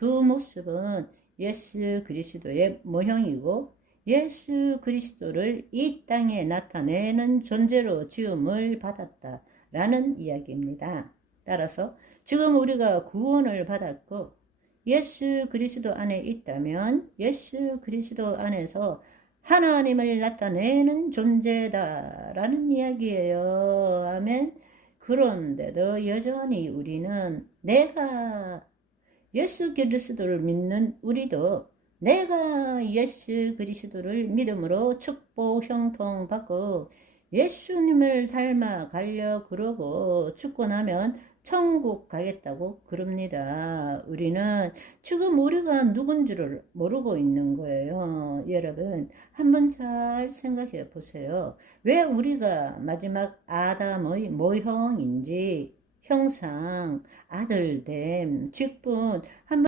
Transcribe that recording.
그 모습은 예수 그리스도의 모형이고 예수 그리스도를 이 땅에 나타내는 존재로 지음을 받았다 라는 이야기입니다. 따라서 지금 우리가 구원을 받았고 예수 그리스도 안에 있다면 예수 그리스도 안에서 하나님을 나타내는 존재다라는 이야기예요. 아멘. 그런데도 여전히 우리는 내가 예수 그리스도를 믿는 우리도 내가 예수 그리스도를 믿음으로 축복 형통 받고 예수님을 닮아 가려 그러고 죽고 나면 천국 가겠다고 그럽니다. 우리는 지금 우리가 누군지를 모르고 있는 거예요. 여러분, 한번 잘 생각해 보세요. 왜 우리가 마지막 아담의 모형인지 형상, 아들됨, 직분 한번